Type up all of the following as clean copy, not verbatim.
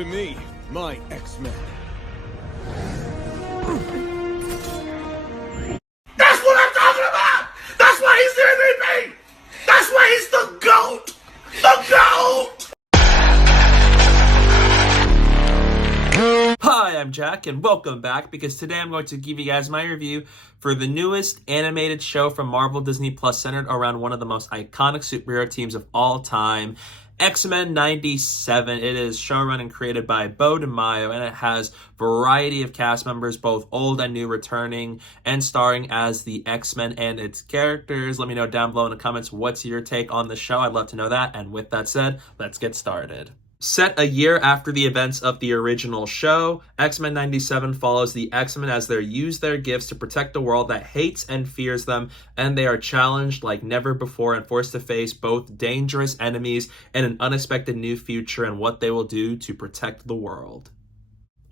to me, my X-Men. That's what I'm talking about! That's why he's the MVP! That's why he's the GOAT! The GOAT! Hi, I'm Jack, and welcome back, because today I'm going to give you guys my review for the newest animated show from Marvel Disney Plus, centered around one of the most iconic superhero teams of all time, X-Men 97. It is showrun and created by Beau DeMayo, and it has variety of cast members, both old and new, returning and starring as the X-Men and its characters. Let me know down below in the comments what's your take on the show. I'd love to know that. And with that said, let's get started. Set a year after the events of the original show, X-Men 97 follows the X-Men as they use their gifts to protect a world that hates and fears them, and they are challenged like never before and forced to face both dangerous enemies and an unexpected new future and what they will do to protect the world.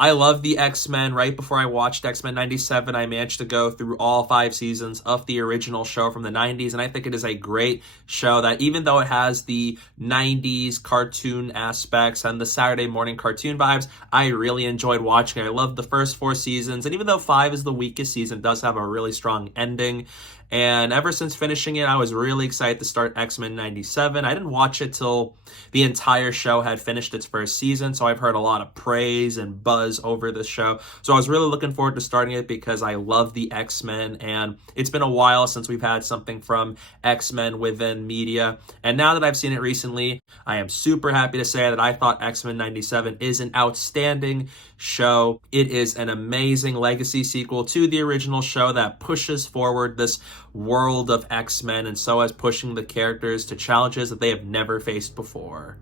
I love the X-Men. Right before I watched X-Men 97, I managed to go through all 5 seasons of the original show from the 90s, and I think it is a great show that, even though it has the 90s cartoon aspects and the Saturday morning cartoon vibes, I really enjoyed watching it. I loved the first 4 seasons, and even though 5 is the weakest season, it does have a really strong ending. And ever since finishing it, I was really excited to start X-Men 97. I didn't watch it till the entire show had finished its first season, so I've heard a lot of praise and buzz over this show. So I was really looking forward to starting it because I love the X-Men, and it's been a while since we've had something from X-Men within media. And now that I've seen it recently, I am super happy to say that I thought X-Men 97 is an outstanding show. It is an amazing legacy sequel to the original show that pushes forward this world of X-Men, and so as pushing the characters to challenges that they have never faced before.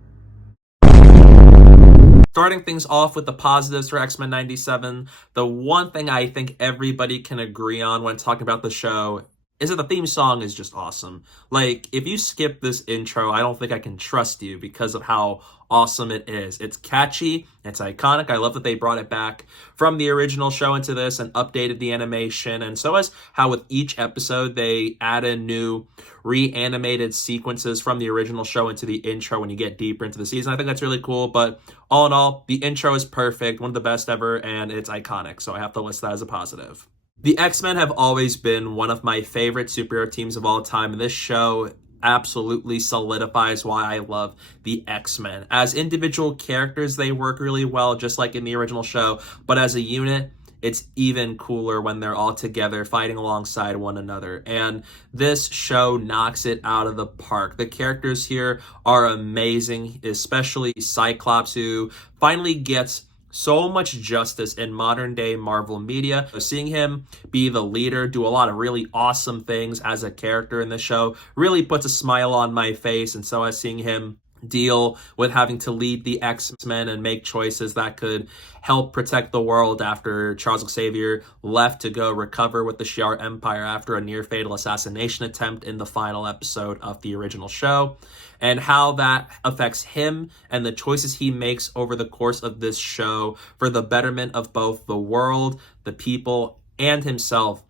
Starting things off with the positives for X-Men 97, the one thing I think everybody can agree on when talking about the show is that the theme song is just awesome. Like, if you skip this intro, I don't think I can trust you because of how awesome it is. It's catchy, it's iconic. I love that they brought it back from the original show into this and updated the animation. And so as how with each episode, they add in new reanimated sequences from the original show into the intro when you get deeper into the season. I think that's really cool. But all in all, the intro is perfect, one of the best ever, and it's iconic. So I have to list that as a positive. The X-Men have always been one of my favorite superhero teams of all time, and this show absolutely solidifies why I love the X-Men. As individual characters, they work really well, just like in the original show, but as a unit, it's even cooler when they're all together fighting alongside one another. And this show knocks it out of the park. The characters here are amazing, especially Cyclops, who finally gets so much justice in modern day Marvel media. Seeing him be the leader, do a lot of really awesome things as a character in the show, really puts a smile on my face. And so as seeing him deal with having to lead the X-Men and make choices that could help protect the world after Charles Xavier left to go recover with the Shi'ar Empire after a near-fatal assassination attempt in the final episode of the original show, and how that affects him and the choices he makes over the course of this show for the betterment of both the world, the people, and himself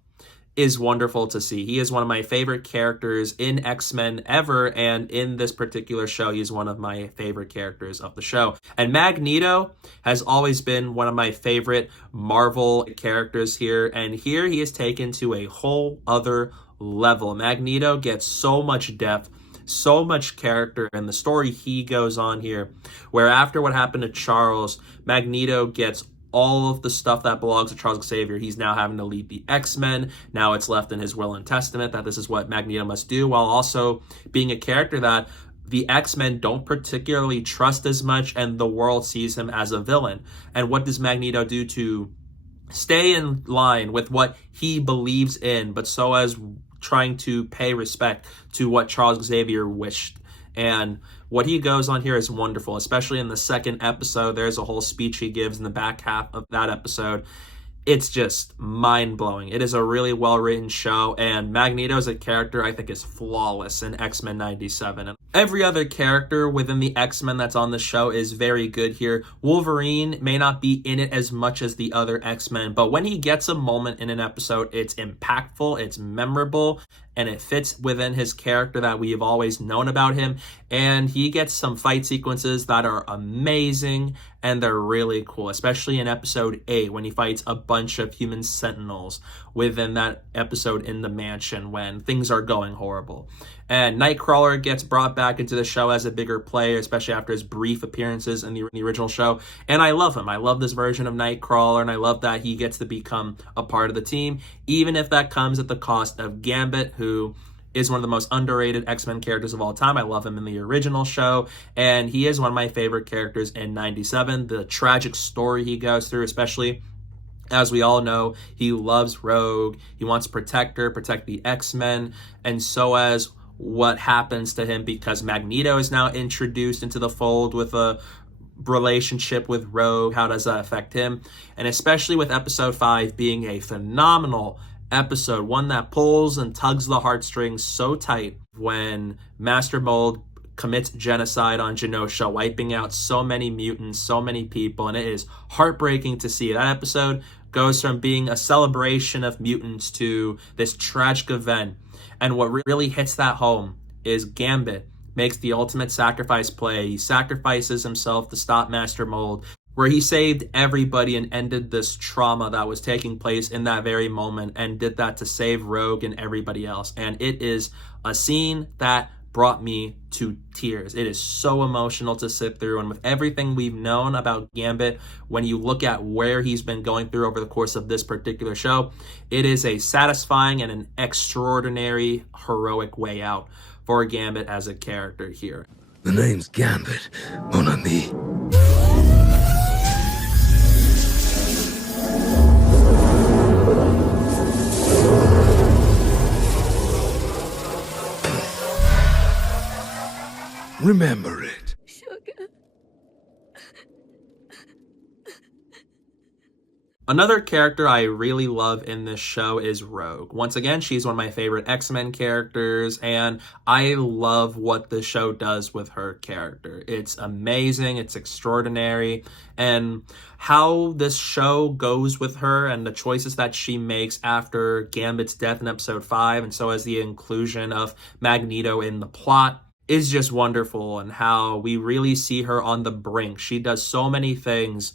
is wonderful to see. He is one of my favorite characters in X-Men ever, and in this particular show, he's one of my favorite characters of the show. And Magneto has always been one of my favorite Marvel characters here, and here he is taken to a whole other level. Magneto gets so much depth, so much character, and the story he goes on here, where after what happened to Charles, Magneto gets all of the stuff that belongs to Charles Xavier. He's now having to lead the X-Men. Now it's left in his will and testament that this is what Magneto must do, while also being a character that the X-Men don't particularly trust as much, and the world sees him as a villain. And what does Magneto do to stay in line with what he believes in, but so as trying to pay respect to what Charles Xavier wished? And what he goes on here is wonderful, especially in the second episode. There's a whole speech he gives in the back half of that episode. It's just mind-blowing. It is a really well-written show, and Magneto as a character I think is flawless in X-Men 97. Every other character within the X-Men that's on the show is very good here. Wolverine may not be in it as much as the other X-Men, but when he gets a moment in an episode, it's impactful, it's memorable, and it fits within his character that we've always known about him. And he gets some fight sequences that are amazing, and they're really cool, especially in episode 8 when he fights a bunch of human sentinels within that episode in the mansion when things are going horrible. And Nightcrawler gets brought back into the show as a bigger player, especially after his brief appearances in the original show. And I love him. I love this version of Nightcrawler, and I love that he gets to become a part of the team, even if that comes at the cost of Gambit, who is one of the most underrated X-Men characters of all time. I love him in the original show, and he is one of my favorite characters in 97. The tragic story he goes through, especially, as we all know, he loves Rogue. He wants to protect her, protect the X-Men, and so as what happens to him because Magneto is now introduced into the fold with a relationship with Rogue. How does that affect him? And especially with episode 5 being a phenomenal episode, one that pulls and tugs the heartstrings so tight when Master Mold commits genocide on Genosha, wiping out so many mutants, so many people, and it is heartbreaking to see. That episode goes from being a celebration of mutants to this tragic event. And what really hits that home is Gambit makes the ultimate sacrifice play. He sacrifices himself to stop Master Mold, where he saved everybody and ended this trauma that was taking place in that very moment, and did that to save Rogue and everybody else. And it is a scene that brought me to tears. It is so emotional to sit through, and with everything we've known about Gambit, when you look at where he's been going through over the course of this particular show, it is a satisfying and an extraordinary, heroic way out for Gambit as a character here. The name's Gambit, mon ami. Remember it. Sugar. Another character I really love in this show is Rogue. Once again, she's one of my favorite X-Men characters, and I love what the show does with her character. It's amazing, it's extraordinary, and how this show goes with her and the choices that she makes after Gambit's death in episode 5, and so as the inclusion of Magneto in the plot, is just wonderful, and how we really see her on the brink. She does so many things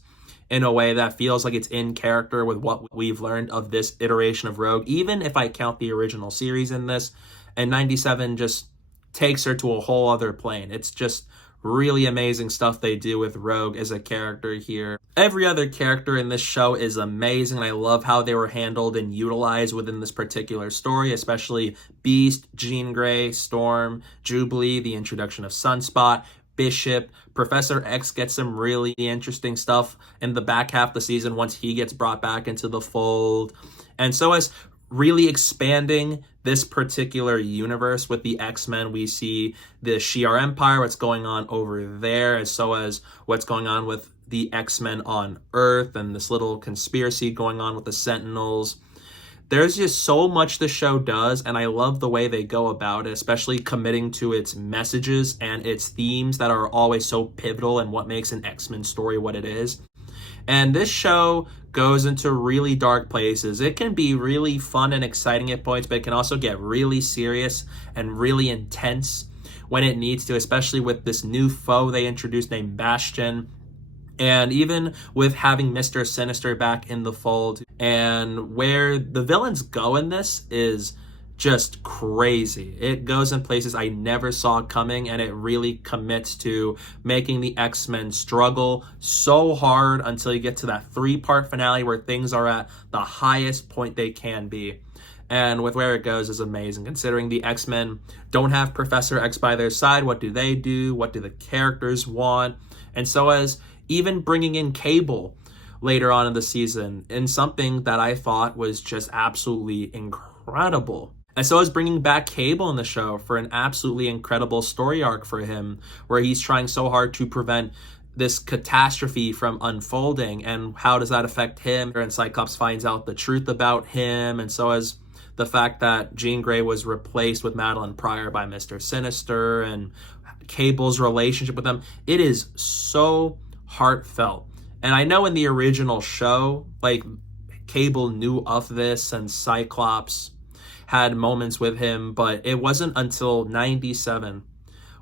in a way that feels like it's in character with what we've learned of this iteration of Rogue, even if I count the original series in this. And 97 just takes her to a whole other plane. It's just really amazing stuff they do with Rogue as a character here. Every other character in this show is amazing, and I love how they were handled and utilized within this particular story, especially Beast, Jean Grey, Storm, Jubilee, the introduction of Sunspot, Bishop. Professor X gets some really interesting stuff in the back half of the season once he gets brought back into the fold. And so as really expanding this particular universe with the X-Men, we see the Shi'ar Empire, what's going on over there, as so as what's going on with the X-Men on Earth, and this little conspiracy going on with the Sentinels. There's just so much the show does, and I love the way they go about it, especially committing to its messages and its themes that are always so pivotal in what makes an X-Men story what it is. And this show goes into really dark places. It can be really fun and exciting at points, but it can also get really serious and really intense when it needs to, especially with this new foe they introduced named Bastion. And even with having Mr. Sinister back in the fold, and where the villains go in this is just crazy. It goes in places I never saw coming, and it really commits to making the X-Men struggle so hard until you get to that 3-part finale where things are at the highest point they can be. And with where it goes is amazing, considering the X-Men don't have Professor X by their side. What do they do? What do the characters want? And so as even bringing in Cable later on in the season in something that I thought was just absolutely incredible. And so is bringing back Cable in the show for an absolutely incredible story arc for him, where he's trying so hard to prevent this catastrophe from unfolding, and how does that affect him? And Cyclops finds out the truth about him, and so as the fact that Jean Grey was replaced with Madeline Pryor by Mr. Sinister, and Cable's relationship with them. It is so heartfelt. And I know in the original show, like, Cable knew of this and Cyclops had moments with him, but it wasn't until 97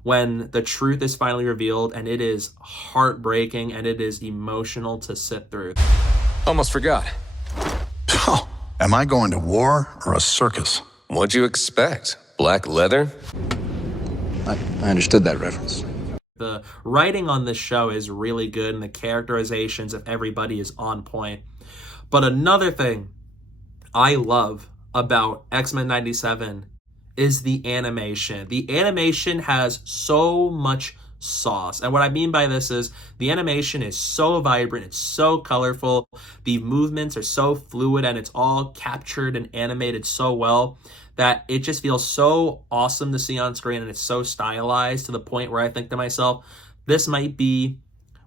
when the truth is finally revealed, and it is heartbreaking and it is emotional to sit through. Almost forgot. Oh, am I going to war or a circus? What'd you expect? Black leather? I understood that reference. The writing on this show is really good, and the characterizations of everybody is on point. But another thing I love about X-Men 97 is the animation. The animation has so much sauce. And what I mean by this is the animation is so vibrant, it's so colorful, the movements are so fluid, and it's all captured and animated so well that it just feels so awesome to see on screen, and it's so stylized to the point where I think to myself, this might be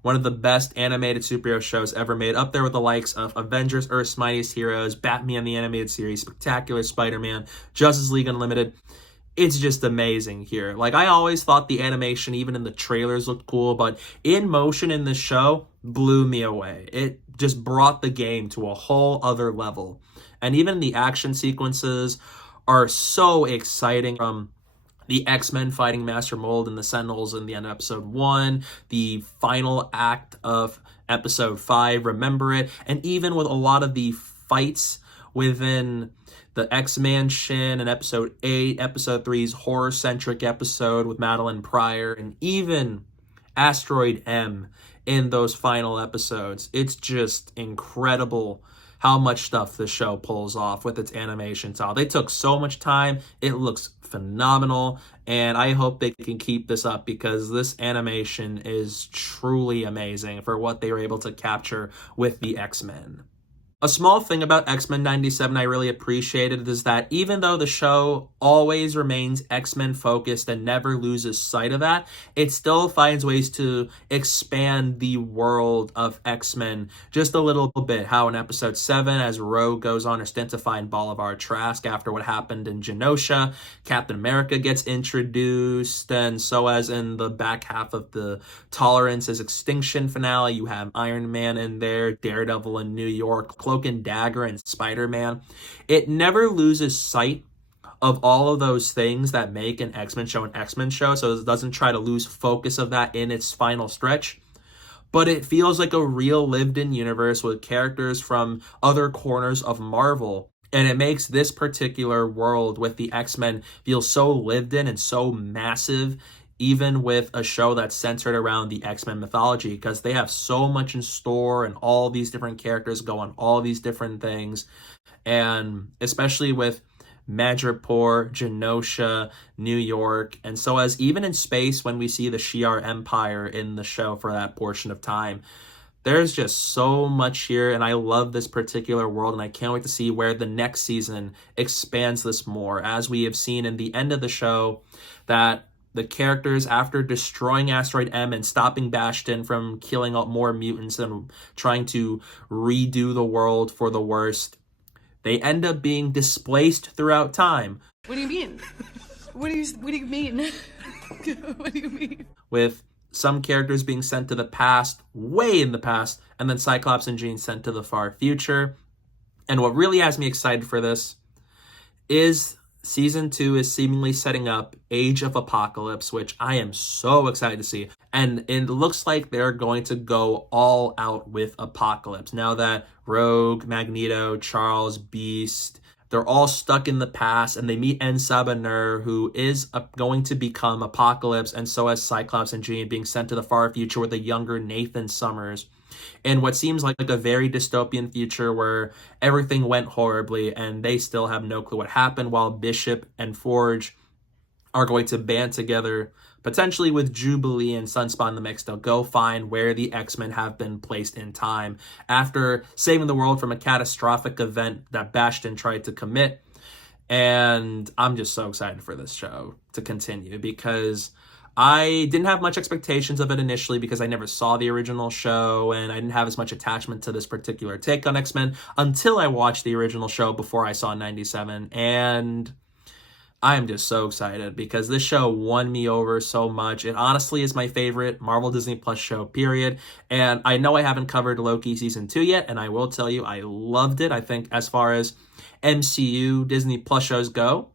one of the best animated superhero shows ever made, up there with the likes of Avengers, Earth's Mightiest Heroes, Batman the Animated Series, Spectacular Spider-Man, Justice League Unlimited. It's just amazing here. Like, I always thought the animation, even in the trailers, looked cool, but in motion in this show blew me away. It just brought the game to a whole other level. And even the action sequences are so exciting, from the X-Men fighting Master Mold and the Sentinels in the end of episode 1, the final act of episode 5, Remember It, and even with a lot of the fights within the X-Mansion in episode 8, episode 3's horror-centric episode with Madeline Pryor, and even Asteroid M in those final episodes. It's just incredible how much stuff the show pulls off with its animation style. They took so much time. It looks phenomenal, and I hope they can keep this up, because this animation is truly amazing for what they were able to capture with the X-Men. A small thing about X-Men 97 I really appreciated is that even though the show always remains X-Men focused and never loses sight of that, it still finds ways to expand the world of X-Men just a little bit. How in episode 7, as Rogue goes on her stint to find Bolivar Trask after what happened in Genosha, Captain America gets introduced, and so as in the back half of the Tolerance's Extinction finale, you have Iron Man in there, Daredevil in New York, Cloak and Dagger, and Spider-Man. It never loses sight of all of those things that make an X-Men show an X-Men show, so it doesn't try to lose focus of that in its final stretch. But it feels like a real lived-in universe with characters from other corners of Marvel. And it makes this particular world with the X-Men feel so lived in and so massive, even with a show that's centered around the X-Men mythology, because they have so much in store and all these different characters go on all these different things. And especially with Madripoor, Genosha, New York, and so as even in space when we see the Shi'ar Empire in the show for that portion of time, there's just so much here, and I love this particular world, and I can't wait to see where the next season expands this more, as we have seen in the end of the show that the characters, after destroying Asteroid M and stopping Bastion from killing out more mutants and trying to redo the world for the worst, they end up being displaced throughout time. What do you mean? What do you mean? What do you mean? With some characters being sent to the past, way in the past, and then Cyclops and Jean sent to the far future. And what really has me excited for this is Season 2 is seemingly setting up Age of Apocalypse, which I am so excited to see. And it looks like they're going to go all out with Apocalypse. Now that Rogue, Magneto, Charles, Beast, they're all stuck in the past, and they meet En-Sabah-Nur, who is going to become Apocalypse, and so as Cyclops and Jean being sent to the far future with a younger Nathan Summers. In what seems like a very dystopian future where everything went horribly and they still have no clue what happened, while Bishop and Forge are going to band together, potentially with Jubilee and Sunspot in the mix, to go find where the X-Men have been placed in time after saving the world from a catastrophic event that Bastion tried to commit. And I'm just so excited for this show to continue, because I didn't have much expectations of it initially because I never saw the original show and I didn't have as much attachment to this particular take on X-Men until I watched the original show before I saw 97. And I am just so excited because this show won me over so much. It honestly is my favorite Marvel Disney Plus show, period. And I know I haven't covered Loki Season 2 yet, and I will tell you I loved it. I think as far as MCU Disney Plus shows go,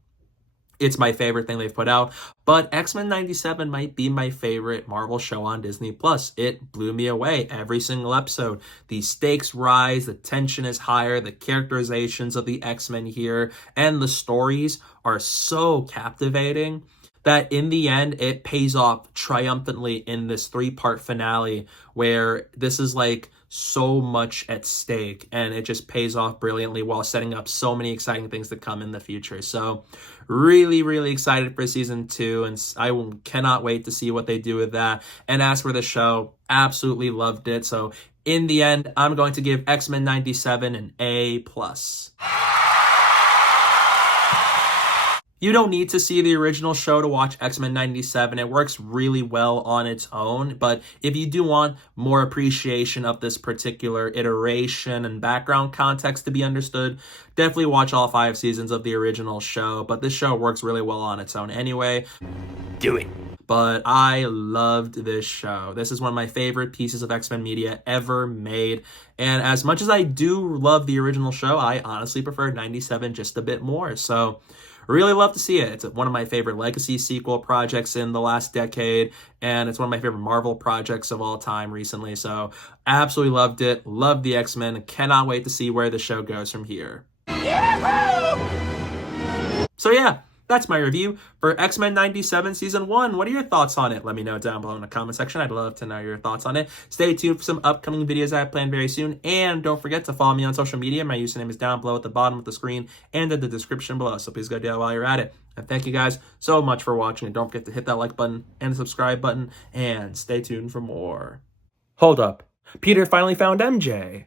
it's my favorite thing they've put out. But X-Men 97 might be my favorite Marvel show on Disney Plus. It blew me away every single episode. The stakes rise, the tension is higher, the characterizations of the X-Men here, and the stories are so captivating that in the end, it pays off triumphantly in this 3-part finale where this is like so much at stake and it just pays off brilliantly while setting up so many exciting things to come in the future. So really, really excited for season 2 and I cannot wait to see what they do with that. And as for the show, absolutely loved it. So in the end, I'm going to give X-Men 97 an A+. You don't need to see the original show to watch X-Men 97. It works really well on its own, but if you do want more appreciation of this particular iteration and background context to be understood, definitely watch all 5 seasons of the original show, but this show works really well on its own anyway. Do it. But I loved this show. This is one of my favorite pieces of X-Men media ever made. And as much as I do love the original show, I honestly prefer 97 just a bit more. So really love to see it. It's one of my favorite legacy sequel projects in the last decade, and it's one of my favorite Marvel projects of all time recently. So absolutely loved it. Loved the X-Men and cannot wait to see where the show goes from here. So yeah, that's my review for X-Men 97 Season 1. What are your thoughts on it? Let me know down below in the comment section. I'd love to know your thoughts on it. Stay tuned for some upcoming videos I have planned very soon. And don't forget to follow me on social media. My username is down below at the bottom of the screen and in the description below. So please go do that while you're at it. And thank you guys so much for watching. And don't forget to hit that like button and the subscribe button. And stay tuned for more. Hold up. Peter finally found MJ.